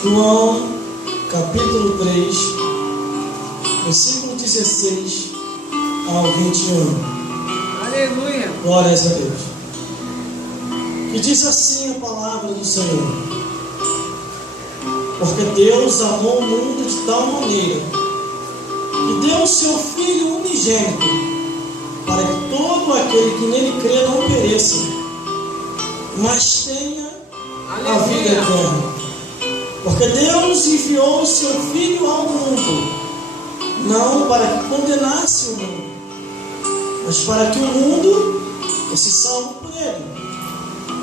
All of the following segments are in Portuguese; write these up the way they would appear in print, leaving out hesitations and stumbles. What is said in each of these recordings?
João, capítulo 3, versículo 16 ao 21. Aleluia. Glórias a Deus. Que diz assim a palavra do Senhor: porque Deus amou o mundo de tal maneira que deu o seu Filho unigênito, para que todo aquele que nele crê não pereça, mas tenha a vida eterna. Porque Deus enviou o seu Filho ao mundo, não para que condenasse o mundo, mas para que o mundo fosse salvo por ele.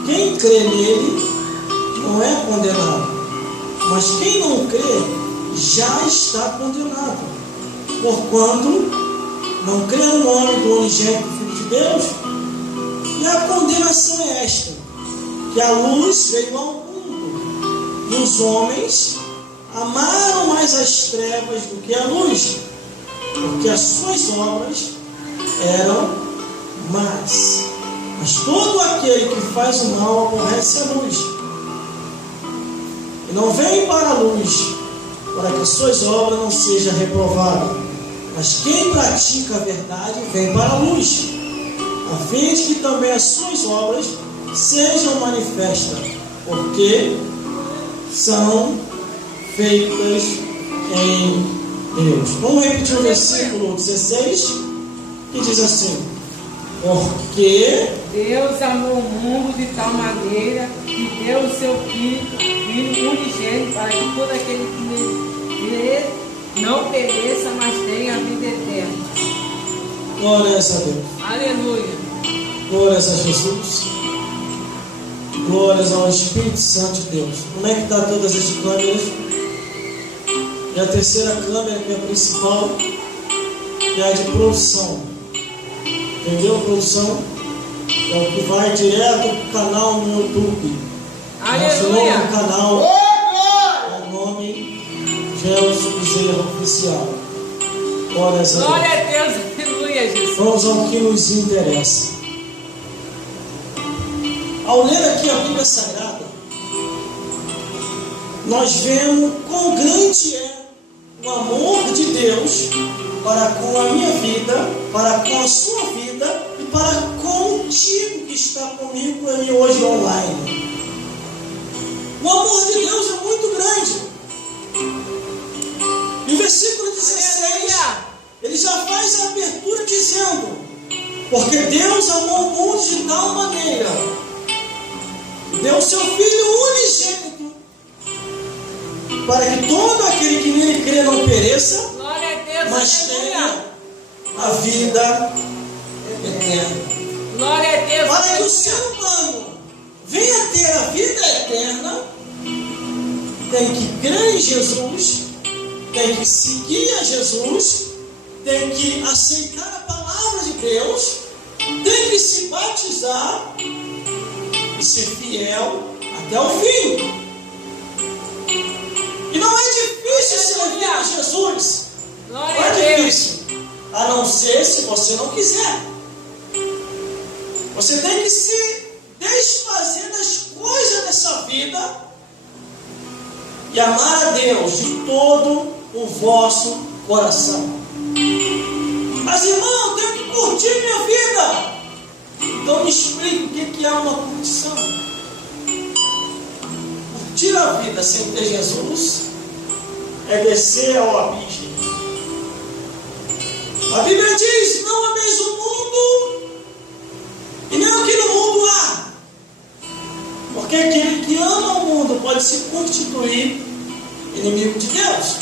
Quem crê nele não é condenado, mas quem não crê já está condenado, porquanto não crê no nome do unigênito Filho de Deus. E a condenação é esta: que a luz veio ao mundo, e os homens amaram mais as trevas do que a luz, porque as suas obras eram más. Mas todo aquele que faz o mal aborrece a luz, e não vem para a luz, para que as suas obras não sejam reprovadas. Mas quem pratica a verdade vem para a luz, a fim de que também as suas obras sejam manifestas, porque são feitas em Deus. Vamos repetir o versículo 16, que diz assim: porque Deus amou o mundo de tal maneira que deu o seu Filho unigênito, para que todo aquele que nele crê não pereça, mas tenha a vida eterna. glórias a Deus. Aleluia. Glórias a Jesus. Glórias ao Espírito Santo de Deus. Como é que está todas as câmeras? E a terceira câmera, que é a principal, que é a de produção. Entendeu? Produção é o que vai direto para o canal no YouTube. Aleluia. Nosso novo canal é o nome Gelson Bezerra Oficial. Glórias a Deus. Glória a Deus. Aleluia, Jesus. Vamos ao que nos interessa. Ao ler aqui a Bíblia Sagrada, nós vemos quão grande é o amor de Deus para com a minha vida, para com a sua vida e para contigo que está comigo aí hoje online. O amor de Deus é muito grande. E o versículo 16, ele já faz a abertura dizendo: porque Deus amou o mundo de tal maneira, deu o seu Filho unigênito, para que todo aquele que nele crê não pereça, mas tenha a vida eterna. Glória a Deus. Para que o ser humano venha ter a vida eterna, tem que crer em Jesus, tem que seguir a Jesus, tem que aceitar a palavra de Deus, tem que se batizar e ser fiel até o fim. E não é difícil servir a Jesus. Não é difícil, a não ser se você não quiser. Você tem que se desfazer das coisas dessa vida e amar a Deus de todo o vosso coração. Mas, irmão, eu tenho que curtir minha vida. Então me explique o que é uma curtição. Curtir a vida sem ter Jesus é descer ao abismo. A Bíblia diz: não ameis o mundo e nem o que no mundo há, porque aquele que ama o mundo pode se constituir inimigo de Deus.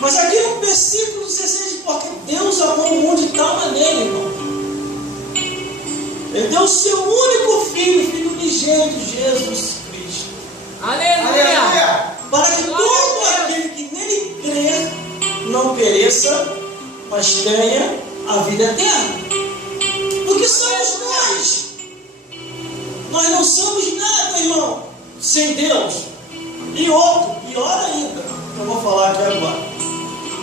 Mas aqui no versículo 16 diz: porque Deus amou o mundo de tal maneira, irmão, Ele deu o seu único Filho, Filho unigênito, Jesus Cristo. Aleluia. Para que todo aquele que nele crer não pereça, mas tenha a vida eterna. Porque somos nós. Nós não somos nada, irmão, sem Deus. E outro, pior ainda, que eu vou falar aqui agora.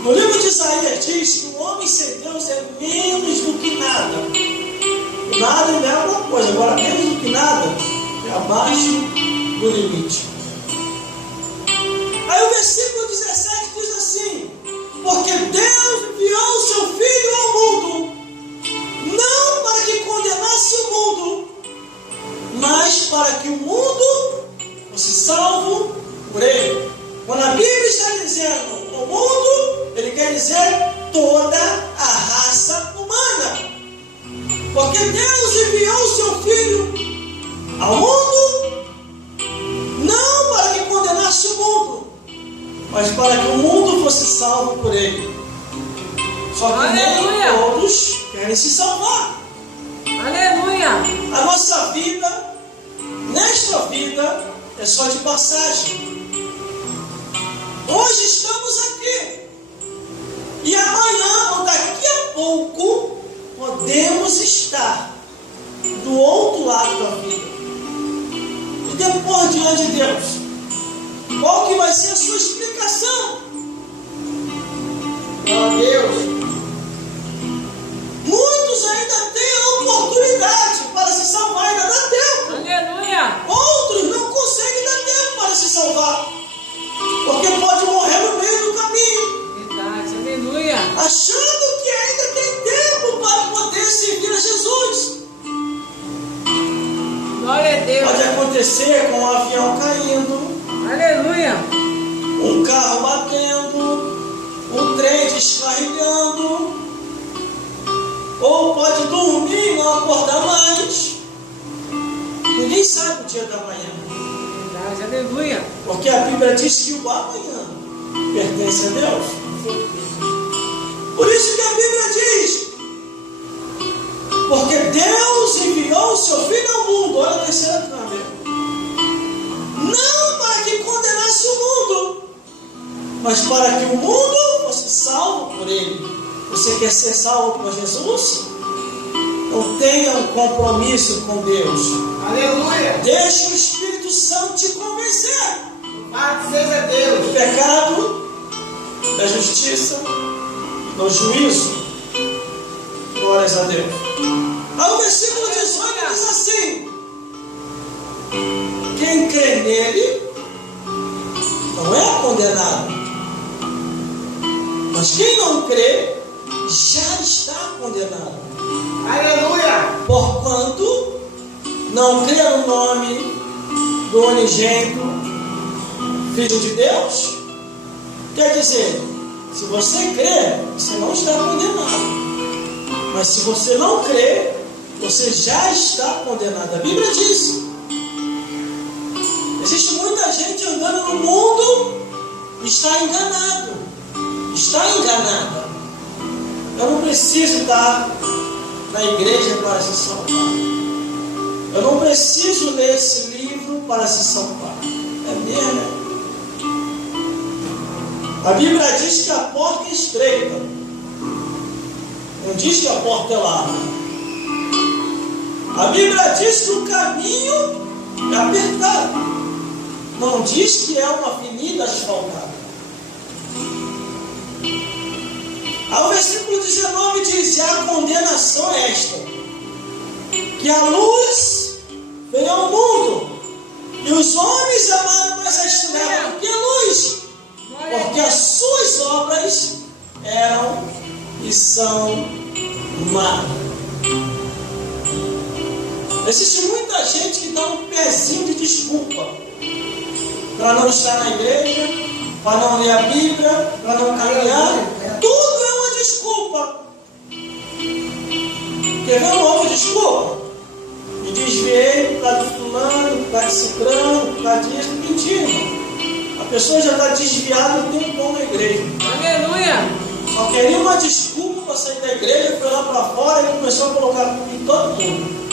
No livro de Isaías diz que o homem sem Deus é menos do que nada. Nada ainda é alguma coisa, agora menos do que nada é abaixo do limite. Porque Deus enviou o seu Filho ao mundo, não para que condenasse o mundo, mas para que o mundo fosse salvo por ele. Quando a Bíblia está dizendo o mundo, ele quer dizer toda a raça humana. Porque Deus enviou o seu Filho ao mundo, não para que condenasse o mundo, mas para que o mundo fosse salvo por ele. Só que nem todos querem se salvar. Aleluia! A nossa vida, nesta vida, é só de passagem. Hoje estamos aqui, e amanhã ou daqui a pouco podemos estar do outro lado da vida. E depois, diante de Deus, qual que vai ser a sua explicação? Ó Deus, muitos ainda têm a oportunidade para se salvar, ainda dá tempo. Aleluia! Outros não conseguem dar tempo para se salvar, porque pode morrer no meio do caminho. Verdade, aleluia! Achando que ainda tem tempo para poder servir a Jesus. Glória a Deus! Pode acontecer com um avião caindo, Aleluia! um carro batendo, um trem descarregando, ou pode dormir e não acordar mais. Ninguém sabe o dia da manhã. Verdade, aleluia! Porque a Bíblia diz que o amanhã pertence a Deus. Por isso que a Bíblia diz: porque Deus enviou o seu Filho ao mundo. Olha a terceira câmera. Não para que condenasse o mundo, mas para que o mundo fosse salvo por ele. Você quer ser salvo por Jesus? Então tenha um compromisso com Deus. Aleluia! Deixe o Espírito Santo te convencer Louvado seja Deus! do pecado, da justiça, do juízo. Glórias a Deus. Aí o versículo 18 diz assim: quem crê nele não é condenado, mas quem não crê já está condenado. Aleluia! Porquanto não crê no nome do unigênito Filho de Deus. Quer dizer, se você crê, você não está condenado. Mas se você não crê, você já está condenado. A Bíblia diz. Existe muita gente andando no mundo e está enganado. Está enganada. Eu não preciso estar na igreja para se salvar. Eu não preciso ler esse livro para se salvar. É mesmo? A Bíblia diz que a porta é estreita. Não diz que a porta é larga. A Bíblia diz que o caminho é apertado. Não diz que é uma avenida asfaltada. Aí o versículo 19 diz: e a condenação é esta, que a luz veio ao mundo, e os homens amaram mais as trevas do que a luz, porque as suas obras eram e são má. Existe muita gente que dá um pezinho de desculpa para não estar na igreja, para não ler a Bíblia, para não caminhar. Tudo é uma desculpa. Quer ver uma outra desculpa? Me desviei por causa do fulano, por causa de ciclano, por causa disso. Mentira. A pessoa já está desviada e tem um pão na igreja. Aleluia! Só queria uma desculpa para sair da igreja, foi lá para fora e começou a colocar em todo mundo.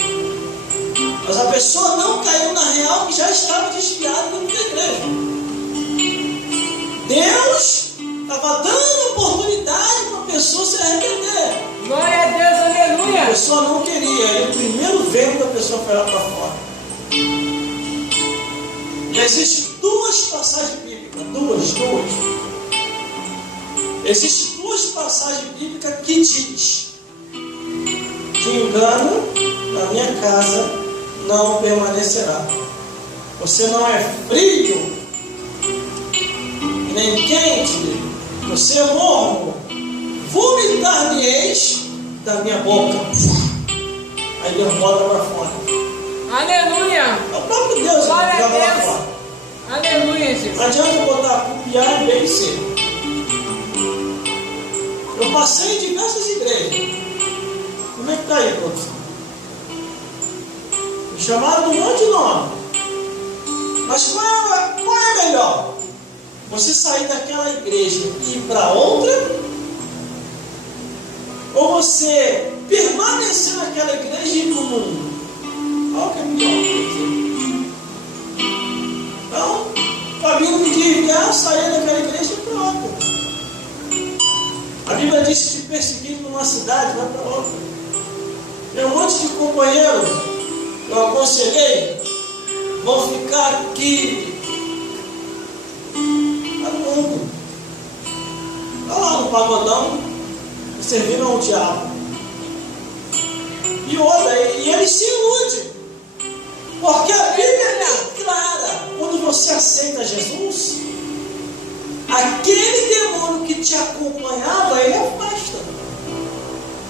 Mas a pessoa não caiu na real que já estava desviada dentro da igreja. Deus estava dando oportunidade para a pessoa se arrepender. Glória a Deus, A aleluia! pessoa não queria, e o primeiro vento a pessoa foi lá para fora. E existem duas passagens bíblicas, duas. Existem duas passagens bíblicas que diz: que engano na minha casa não permanecerá. Você não é frio, nem quente, Você morro, vomitar-me-eis da minha boca. Aí Deus bota para fora. Aleluia. É o próprio Deus que Glória a joga para Deus. fora. Aleluia, Jesus. Não adianta botar a culpa em A, B e C. Eu passei em diversas igrejas. Como é que está aí, produção? Me chamaram de um monte de nome. Mas qual é melhor? Você sair daquela igreja e ir para outra? Ou você permanecer naquela igreja e ir para o mundo? Qual que é melhor? Então, a Bíblia me diz, sair daquela igreja e ir para outra. A Bíblia diz que te perseguindo numa cidade, vai para outra. Tem um monte de companheiros que eu aconselhei, vão ficar aqui. Está no mundo. Está lá no pagodão, servindo ao diabo. E outra, e ele se ilude. Porque a Bíblia é bem clara. Quando você aceita Jesus, aquele demônio que te acompanhava, ele afasta.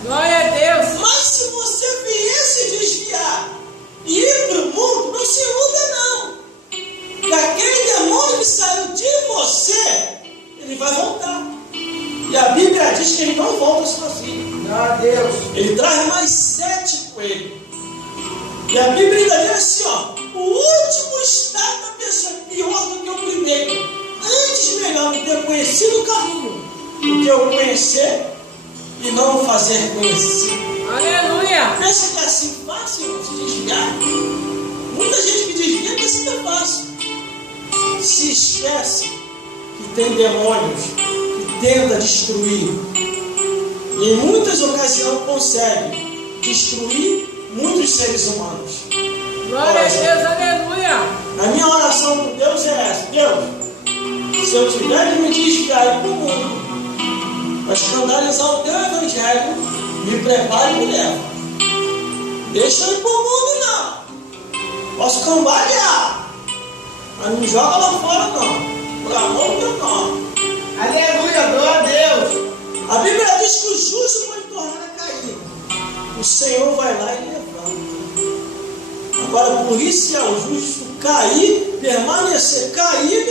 Glória a Deus. Mas se você viesse desviar e ir para o mundo, não se iluda não. Que aquele demônio que saiu de você, ele vai voltar. E a Bíblia diz que ele não volta sozinho. Glória a Deus. Ele traz mais 7 com ele. E a Bíblia ainda diz assim, o último estado da pessoa é pior do que o primeiro. Antes melhor eu ter conhecido o caminho do que eu conhecer e não fazer conhecer. Aleluia. Pensa que é assim fácil se desviar? Muita gente que desvia pensa que é fácil. Se esquece que tem demônios que tentam destruir. E em muitas ocasiões consegue destruir muitos seres humanos. Glória a Deus. Aleluia. A minha oração com Deus é essa: Deus, se eu tiver que me desviar para o mundo, para escandalizar o teu evangelho, me prepare e me leva. Deixa eu ir para o mundo, não. Posso cambalear, mas não joga lá fora, não. Por amor do teu nome. Aleluia, glória a Deus. A Bíblia diz que o justo pode tornar a cair. O Senhor vai lá e levanta. Agora, por isso é o justo cair, permanecer caído